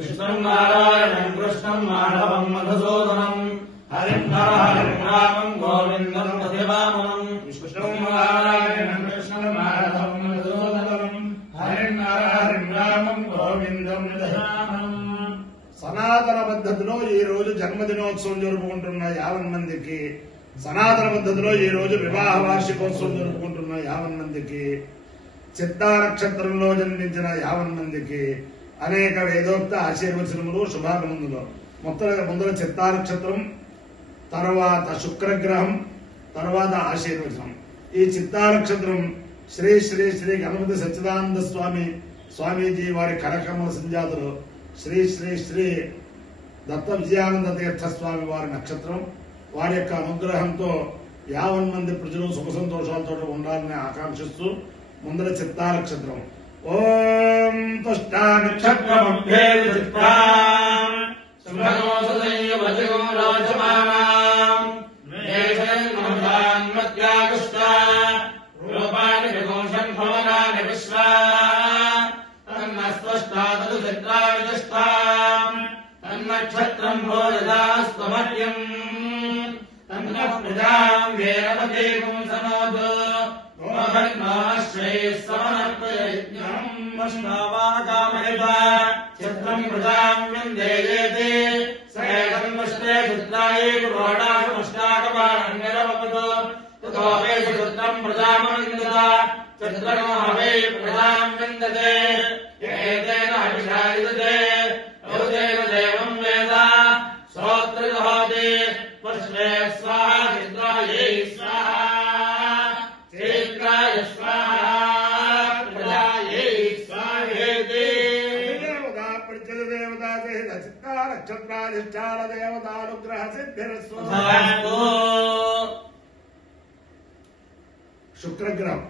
कृष्णम् नारायणम् कृष्णम् माधवम् मधुसूदनम् हरिम् हरिम् रामम् गोविन्दम् मध्यवामनम् कृष्णम् नारायणम् कृष्णम् माधवम् मधुसूदनम् हरिम् हरिम् रामम् गोविन्दम् मध्यवामनम् సనాతన పద్ధతిలో ఈ రోజు జన్మదినోత్సవం జరుపుకుంటున్న 50 మందికి, సనాతన పద్ధతిలో ఈ రోజు వివాహ వార్షికోత్సవం జరుపుకుంటున్న 50 మందికి, చిత్తా నక్షత్రంలో జన్మించిన 50 మందికి అనేక వేదోక్త ఆశీర్వచనములు శుభాగమందులు. ముందర చిత్తా నక్షత్రం, తర్వాత శుక్రగ్రహం, తర్వాత ఆశీర్వచనం. ఈ చిత్తా నక్షత్రం శ్రీ శ్రీ శ్రీ గణపతి సచ్చిదానంద స్వామీజీ వారి కరకమల సంజాతులు శ్రీ శ్రీ శ్రీ దత్త విజయానంద తీర్థ స్వామి వారి నక్షత్రం. వారి యొక్క అనుగ్రహంతో 50 మంది ప్రజలు సుఖ సంతోషాలతో ఉండాలని ఆకాంక్షిస్తూ ముందర చిత్తా నక్షత్రం. ఓం తుష్టా నక్షత్రమభ్యే నక్షత్రం భోజదాస్తమర్యం తన్న ప్రజాం వేరమదేవం సనోదు శ్రేయస్సమనర్పయజ్ఞం చిత్రం ప్రజాం విందేయేతి సహేషన్వష్టే చిత్రాయే గురోడాకమష్టాకపారణ్యరవపదో తతో వై చిత్రం ప్రజామవిందత చిత్రమో హవై ప్రజాం విందతే ఏతేన అభిషాయిదతే యోదేవ దేవం వేద శ్రోత్రదహోతి పుష్పే స్వాహ చిత్రాయే స్వాహ చైత్రాయ స్వాహ ప్రజాయే స్వాహేతి. దేవతా ప్రత్యయ దేవతా సహిత చిత్తా నక్షత్రాధిష్టాన దేవతానుగ్రహ సిద్ధిరస్సు. శుక్రగ్రహం.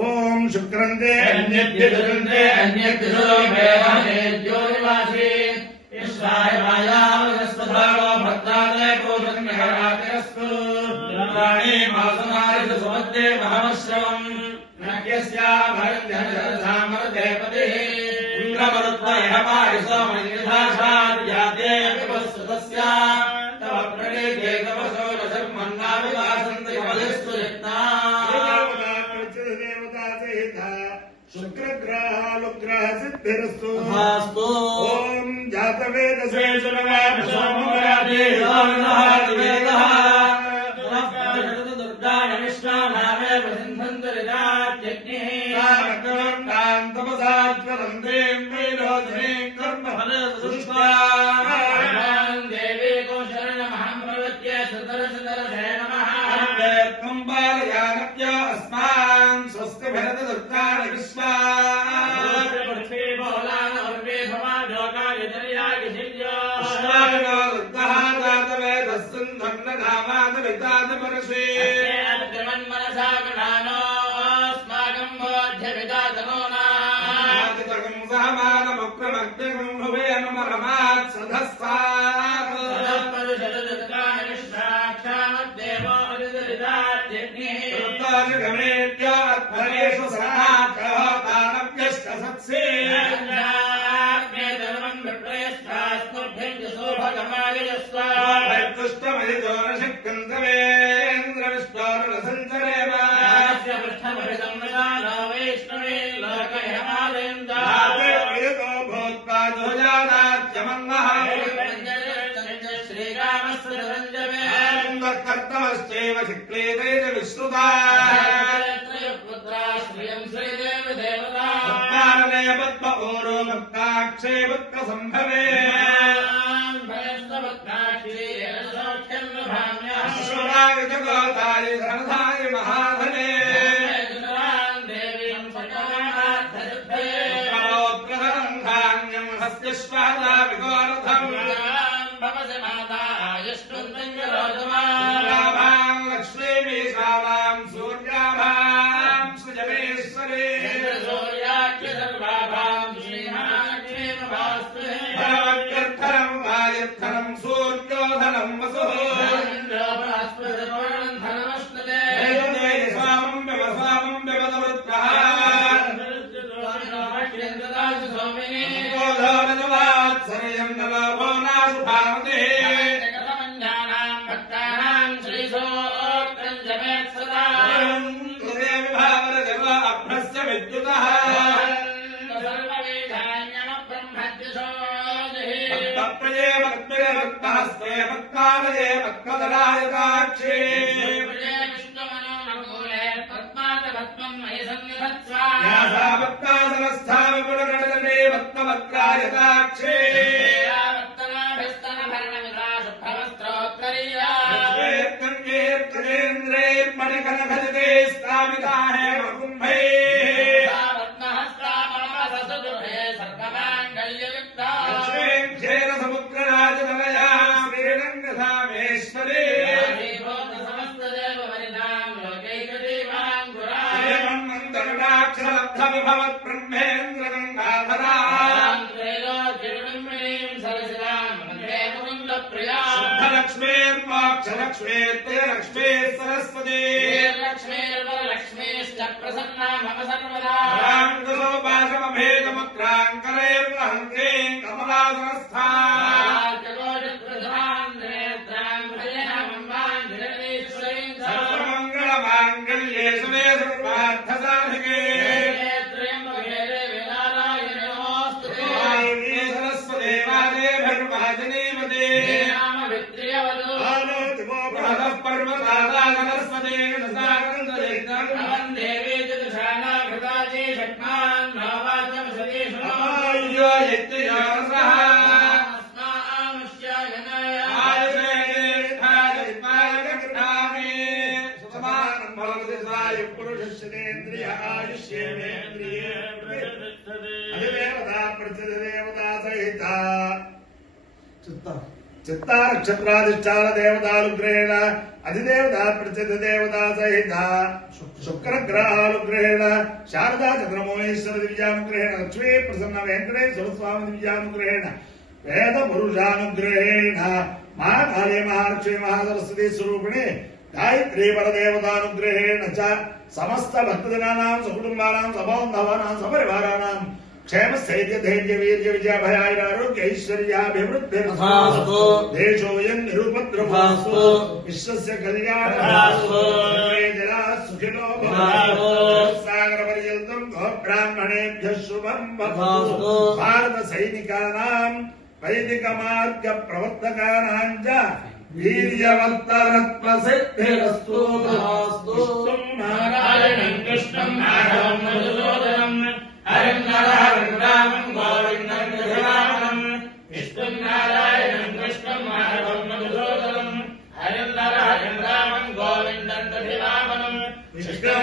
ఓం శుక్రంతే అన్యద్యుదంతే అన్యద్యుదో వేదానేద్యో నివాసి ఇష్టాయ మాయావస్వధావో భక్తాదే పూజన్యహరాతిరస్తు ఇంద్రాణి మాసనారిత సుమద్దే మహమశ్రవం నక్యస్యా భరంజనధామరదేపతి ఇంద్రమరుత్వయహమారి సోమనిధాసాద్యాదే అపివస్సుతస్య తవ ప్రణీతే తవ సౌరధర్మన్నావివాసంత యమధిస్తు యత్నా. శుక్రగ్రహాలుగ్రహ సిద్ధిరస్తు. అస్తు. ఓం జాతవేదసే స్వస్తి భరత దుర్గాని విశ్వా कर्तमश्चैव शिक्लेतैः विश्रुता उत्तारणे पद्मपूरो भक्ताक्षे पुत्रसम्भवे अश्वरागजगोताय धनधाय महाधने करोत्रधनं धान्यं हस्त्यश्वादा विगोरथम् लक्ष्मीशालां सूर्याभां सुजमेश्वरी भगवत्यर्थनं वायुर्थनं सूर्योधनं वसुः स्वामं व्यवदवृत्रः सर्यं नवो नाशुभावते जगतमञ्जानां भक्तानां श्रीसोक्तं जपेत् सदा तदेव भावरदेव अभ्रस्य विद्युतः भक्तप्रिये भक्तिरे भक्तहस्ते भक्तालये भक्तदलायताक्षे यासा भक्तादवस्था विपुलगणदण्डे भक्तवक्त्रायताक्षे मणिकनखजिते स्थापिता है कुम्भे क्षेरसमुद्रराजतनया श्रीरङ्गधामेश्वरे ब्रह्मेन्द्रगङ्गाधरा शुद्धलक्ष्मीर्मोक्षलक्ष्मीर्तेलक्ष्मी सरस्वती लक्ष्मीर्वरलक्ष्मीश्च प्रसन्ना मम सर्वदा राङ्गसोपासमभेदमुद्राङ्करैर्वहन्त्रीं कमलासनस्था सर्वमङ्गलमाङ्गल्ये शिवे सर्वार्थसाधिके सरस्वती वादे भगवाजनीमते पर्वतादा सरस्वती देवी चतुषाणा कृताजी षट्मान् भावाचम सतीषु चित्ता नक्षत्राधिष्ठान देवतानुग्रहेण अधिदेवता प्रसिद्ध देवता सहित शुक्र ग्रहानुग्रहेण शारदा चंद्रमोहेश्वर दिव्यानुग्रहेण लक्ष्मी प्रसन्न वेंकटेश्वर स्वामी दिव्यानुग्रहेण वेद पुरुषानुग्रहेण महाकाली महालक्ष्मी महासरस्वती स्वरूपिणे गायत्री वरदेवतानुग्रहेण च समस्त भक्तजनानां सकुटुम्बानां सबान्धवानां सपरिवाराणां क्षेम स्थैर्य धैर्य वीर्य विजय भयारोग्य ऐश्वर्याभिवृद्धिरस्तु देशोऽयं निरुपद्रवस्तु विश्वस्य कल्याणास्तु जरा सुखिनो भवन्तु सागरपर्यन्तं गोब्राह्मणेभ्यः शुभं भवतु भारत सैनिकानां वैदिक मार्ग प्रवर्तकानां च वीर्यवर्तनत्वसिद्धिरस्तु विष्णुं नारायणं कृष्णं माधवं मधुसूदनं हरिं नरहरिं रामं गोविन्दं दधिवामनं विष्णुं नारायणं कृष्णं माधवं मधुसूदनं हरिं नरहरिं रामं गोविन्दं दधिवामनं विष्णुं